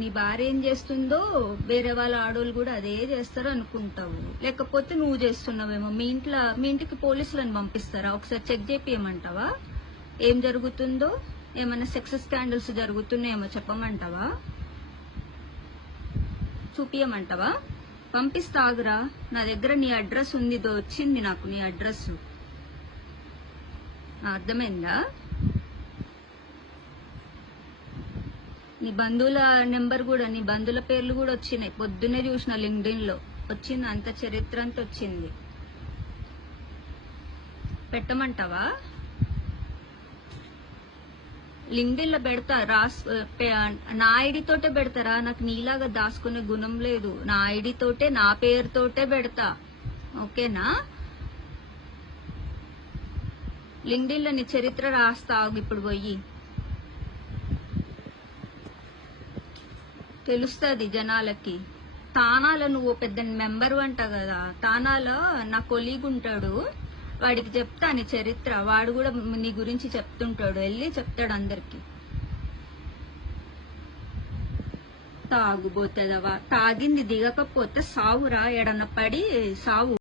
నీ భార్య ఏం చేస్తుందో వేరే వాళ్ళ ఆడోళ్ళు కూడా అదే చేస్తారు అనుకుంటావు, లేకపోతే నువ్వు చేస్తున్నావేమో. మీ ఇంటికి పోలీసులను పంపిస్తారా? ఒకసారి చెక్ చేపియమంటావా? ఏం జరుగుతుందో, ఏమైనా సెక్స్ స్కాండల్స్ జరుగుతున్నాయేమో చెప్పమంటావా? చూపియమంటావా? పంపిస్తాగురా, నా దగ్గర నీ అడ్రస్ ఉంది, వచ్చింది నాకు నీ అడ్రస్. అర్థమైందా? నీ బంధువుల నెంబర్ కూడా, నీ బంధువుల పేర్లు కూడా వచ్చినాయి. పొద్దున్నే చూసిన లింక్డ్ఇన్ లో వచ్చింది, అంత చరిత్ర అంతా వచ్చింది. పెట్టమంటావా? లింక్డ్ఇన్ లో పెడతా, నా ఐడి తోటే పెడతారా? నాకు నీలాగా దాచుకునే గుణం లేదు. నా ఐడి తోటే, నా పేరుతోటే పెడతా, ఓకేనా? లింక్డ్ఇన్ లో నీ చరిత్ర రాస్తా, ఇప్పుడు పోయి తెలుస్తుంది జనాలకి. తానాలో నువ్వు పెద్ద మెంబర్ అంట కదా, తానాలో నా కొలీగ్ ఉంటాడు, వాడికి చెప్తా నీ చరిత్ర. వాడు కూడా నీ గురించి చెప్తుంటాడు, వెళ్ళి చెప్తాడు అందరికి. తాగుబోతుందవా, తాగింది దిగకపోతే సావురా, ఎడన్న పడి సావు.